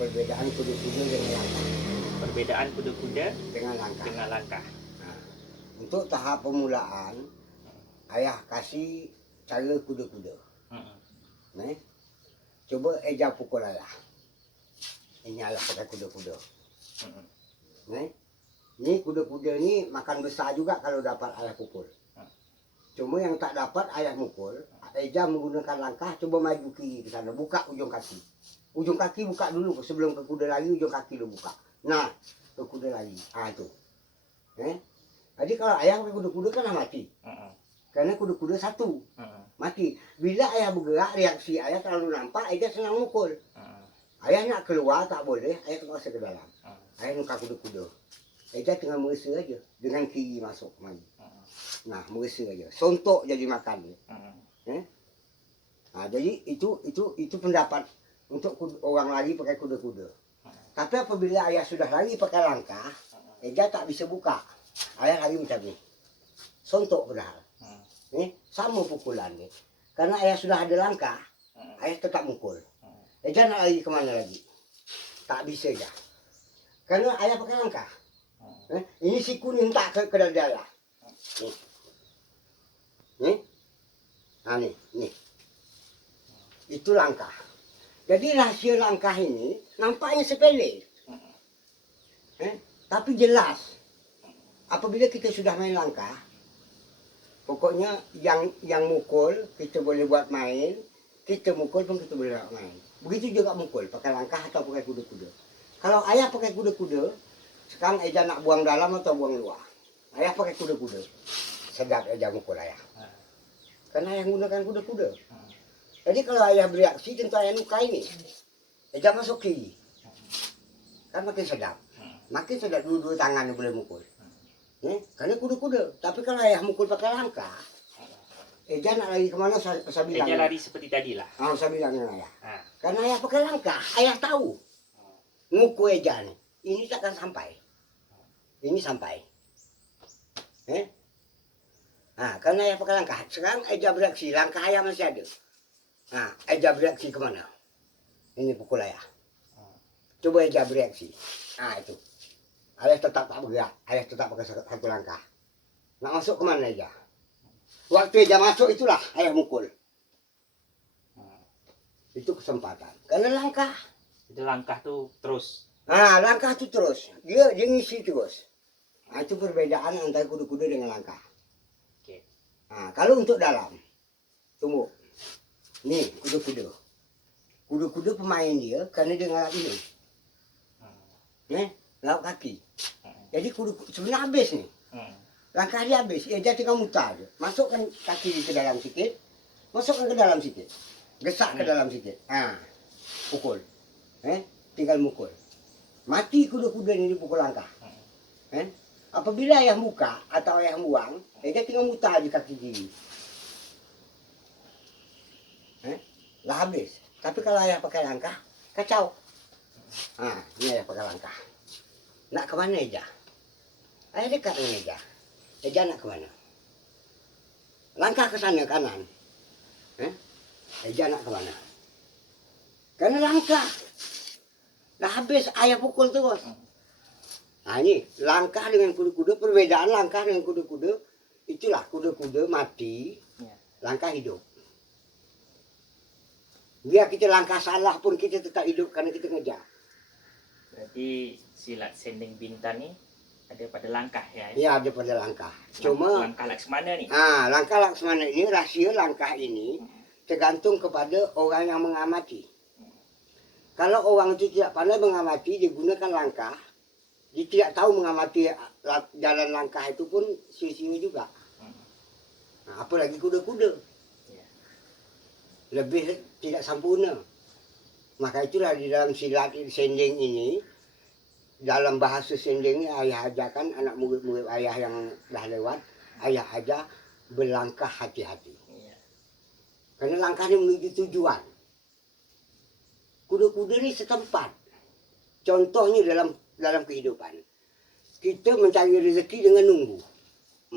perbedaan kuda-kuda dengan langkah. Perbedaan kuda-kuda Dengan langkah. dengan langkah. Nah, untuk tahap pemulaan, ayah kasih cara kuda-kuda. Nih, coba Eja pukul ayah. Ini ayah pakai kuda-kuda. Nih, ini kuda-kuda ni makan besar juga kalau dapat ayah pukul. Cuma yang tak dapat ayah mukul, Eja menggunakan langkah, coba maju kiri ke sana, buka ujung kaki. Ujung kaki buka dulu sebelum ke kuda lari, ujung kaki lu buka. Nah, ke kuda lari. Ah itu. Jadi kalau ayah pakai kuda-kuda kan mati. Karena kuda-kuda satu. Mati. Bila ayah bergerak, reaksi ayah terlalu nampak, Eja senang mukul. Ayah nak keluar tak boleh, ayah terpaksa ke dalam. Ayah nuka kuda-kuda. Eja tinggal merasa aja dengan kiri masuk maju. Nah, merasa aja. Sontok jadi makan dia. Nah, jadi itu pendapat untuk orang lari pakai kuda-kuda. Tapi apabila ayah sudah lari pakai langkah, Eja tak bisa buka. Ayah lari macam ni. Sontok padahal. Sama pukulan dia. Karena ayah sudah ada langkah, ayah tetap mukul. Eja nak lari kemana lagi? Tak bisa Eja. Karena ayah pakai langkah. Ini siku ni tak ke dada. Nih. Nah nih. Itu langkah. Jadi rahasia langkah ini nampaknya sepele. Tapi jelas. Apabila kita sudah main langkah, pokoknya yang mukul kita boleh buat main, kita mukul pun kita boleh buat main. Begitu juga mukul pakai langkah atau pakai kuda-kuda. Kalau ayah pakai kuda-kuda, sekarang Eja nak buang dalam atau buang luar. Ayah pakai kuda-kuda. Sedap Eja mukul ayah. Karena ayah menggunakan kuda-kuda. Jadi kalau ayah bereaksi tentu ayah luka ini. Eja masuk kiri. Kan makin sedap. Makin sedap dua-dua tangan boleh mukul. Karena kuda-kuda. Tapi kalau ayah mukul pakai langkah, Eja nak lari kemana saya bilang. Eja lari seperti tadi lah. Saya bilang dengan ayah. Karena ayah pakai langkah, ayah tahu. Nguku Eja nih. Ini takkan sampai. Ini sampai. Karena ayah pakai langkah. Sekarang Eja bereaksi, langkah ayah masih ada. Eja bereaksi kemana? Ini pukul ayah. Coba Eja bereaksi. Itu. Ayah tetap tak bergerak. Ayah tetap pakai satu langkah. Nak masuk kemana Eja? Waktu Eja masuk itulah ayah mukul. Itu kesempatan. Karena langkah. Itu langkah tuh terus. Langkah tuh terus. Dia ngisi terus. Itu perbedaan antara kuda-kuda dengan langkah. Kalau untuk dalam, tunggu. Nih kuda-kuda. Kuda-kuda pemain dia karena dia ngalap ini. Ngalap kaki. Jadi kuda sebenarnya habis nih. Langkah dia habis. Dia tinggal mutar je. Masukkan kaki ke dalam sikit. Masukkan ke dalam sikit. Gesak ke dalam sikit. Pukul. Tinggal mukul. Mati kuda-kuda ni dipukul langkah. Apabila ayah buka atau ayah buang, dia tinggal mutar je kaki kiri. Lah habis. Tapi kalau ayah pakai langkah, kacau. Ini ayah pakai langkah. Nak kemana Eja? Ayah dekat dengan Eja. Eja nak kemana? Langkah ke sana kanan. Eja nak kemana? Karena langkah. Lah habis ayah pukul terus. Ini langkah dengan kuda-kuda, perbedaan langkah dengan kuda-kuda, itulah kuda-kuda mati, langkah hidup. Biar kita langkah salah pun kita tetap hidup karena kita ngejar. Berarti silat sending bintang ni ada pada langkah ya? Iya, ada pada langkah. Cuma langkah Laksmana ni. Langkah Laksmana ini, rahsia langkah ini tergantung kepada orang yang mengamati. Kalau orang itu tidak pandai mengamati, dia gunakan langkah, dia tidak tahu mengamati jalan langkah itu pun sia-sia juga. Apalagi kuda-kuda. Lebih tidak sempurna. Maka itulah di dalam silat sending ini, dalam bahasa sending ini ayah ajarkan anak murid-murid ayah yang dah lewat, ayah ajar berlangkah hati-hati. Karena langkah ini menuju tujuan. Kuda-kuda ini setempat. Contohnya dalam kehidupan. Kita mencari rezeki dengan nunggu.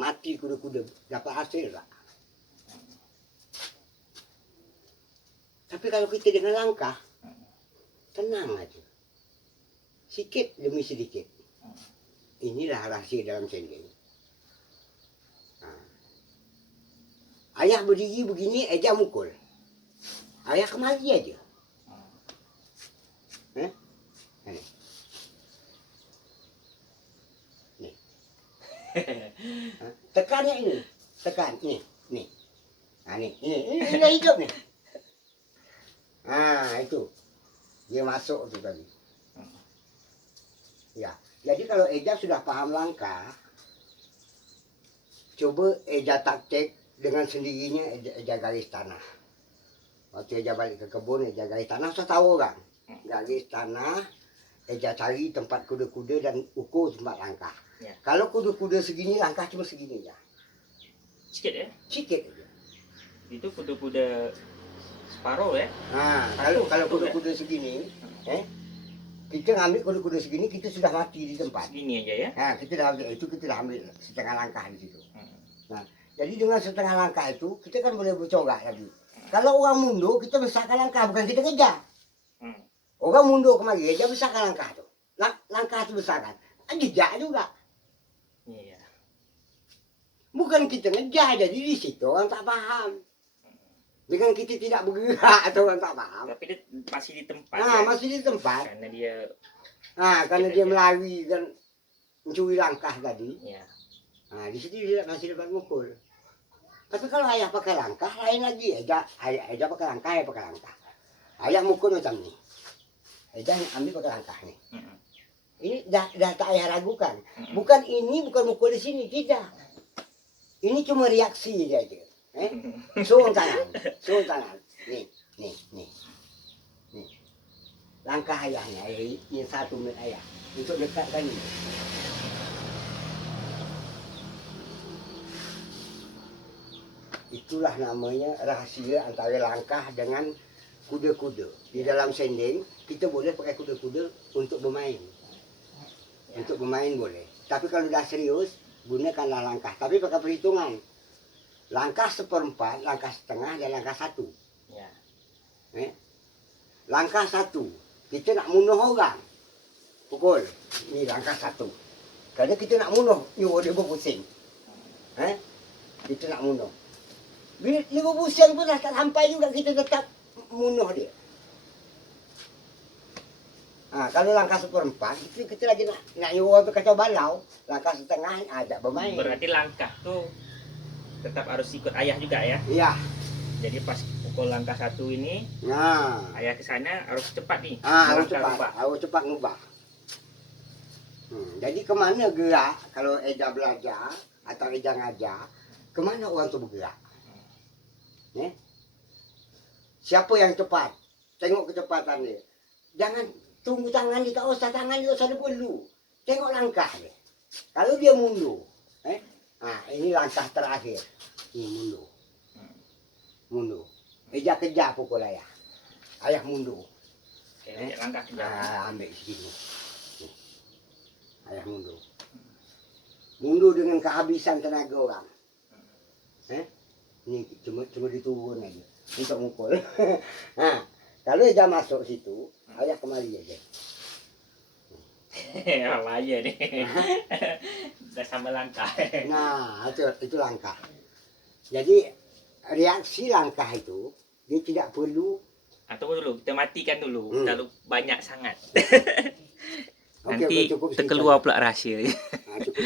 Mati kuda-kuda, dapat hasil tak? Tapi kalau kita dengan langkah, tenang aja. Sikit demi sedikit. Inilah rahasia dalam sending. Ayah berdiri begini, Eja mukul. Ayah kemari aja. Ni. Ni. Tekan yang ini. Tekan. Ni. Ni. Ini dah hidup ni. Itu. Dia masuk tu tadi. Ya. Jadi kalau Eja sudah paham langkah, coba Eja taktik dengan sendirinya Eja garis tanah. Waktu Eja balik ke kebun, Eja garis tanah, saya tahu orang. Garis tanah, Eja cari tempat kuda-kuda dan ukur tempat langkah. Ya. Kalau kuda-kuda segini, langkah cuma segini ya. Sikit ya. Sikit aja. Itu kuda-kuda separuh ya. Kalau kuda-kuda segini, kita ngambil kuda-kuda segini, kita sudah mati di tempat. Segini aja ya. Kita dah ambil itu, kita dah ambil setengah langkah di situ. Nah, jadi dengan setengah langkah itu, kita kan boleh bercorak lagi. Kalau orang mundur, kita besarkan langkah, bukan kita kejar. Orang mundur kemari, dia besarkan langkah tu. Langkah tu besarkan. Jejak juga. Iya. Bukan kita ngejar, jadi di situ orang tak faham. Dengan kita tidak bergerak atau orang tak faham. Tapi dia masih di tempat. Ya? Masih di tempat. Karena dia. Karena dia melari dan mencuri langkah tadi. Ya. Di situ dia masih dapat mukul. Tapi kalau ayah pakai langkah lain lagi. Eja pakai langkah, ayah pakai langkah. Ayah mukul macam ni. Eja ambil pakai langkah ni. Ini dah tak ayah ragukan. Bukan mukul di sini, tidak. Ini cuma reaksi dia aja. Suruh tangan. Nih. Langkah ayahnya, ini 1 menit ayah. Untuk dekatkan ini. Itulah namanya rahasia antara langkah dengan kuda-kuda. Di dalam sending, kita boleh pakai kuda-kuda untuk bermain. Untuk bermain boleh. Tapi kalau dah serius, gunakanlah langkah. Tapi pakai perhitungan. Langkah 1/4, langkah setengah, dan langkah 1. Ya. Langkah 1, kita nak bunuh orang. Pukul. Ini langkah 1. Kerana kita nak bunuh, nyuruh dia berpusing. Kita nak bunuh. Bila dia berpusing pun dah tak sampai juga, kita tetap bunuh dia. Kalau langkah 1/4, kita lagi nak nyuruh orang tu kacau balau. Langkah setengah, ajak bermain. Berarti langkah tu tetap harus ikut ayah juga ya. Iya. Jadi pas pukul langkah 1 ini, ayah ke sana harus cepat nih. Harus cepat ngubah. Jadi kemana gerak kalau Eja belajar atau Eja ngajar, kemana orang tu bergerak? Siapa yang cepat? Tengok kecepatan dia. Jangan tunggu tangan dia, tak usah tangan dia, usah dulu. Tengok langkah dia. Kalau dia mundur, ini langkah terakhir. Ini mundur. Eja kejar pukul ayah. Ayah mundur. Langkah kejar. Ambil segini. Ayah mundur. Mundur dengan kehabisan tenaga orang. Ini cuma diturun aja. Untuk mukul. Kalau Eja masuk situ, ayah kemari aja. Bahaya nih. Udah sama langkah. Itu langkah. Jadi reaksi langkah itu dia tidak perlu. Tunggu dulu, kita matikan dulu. Terlalu banyak sangat. Okey, Nanti cukup terkeluar pula rahsia. Cukup.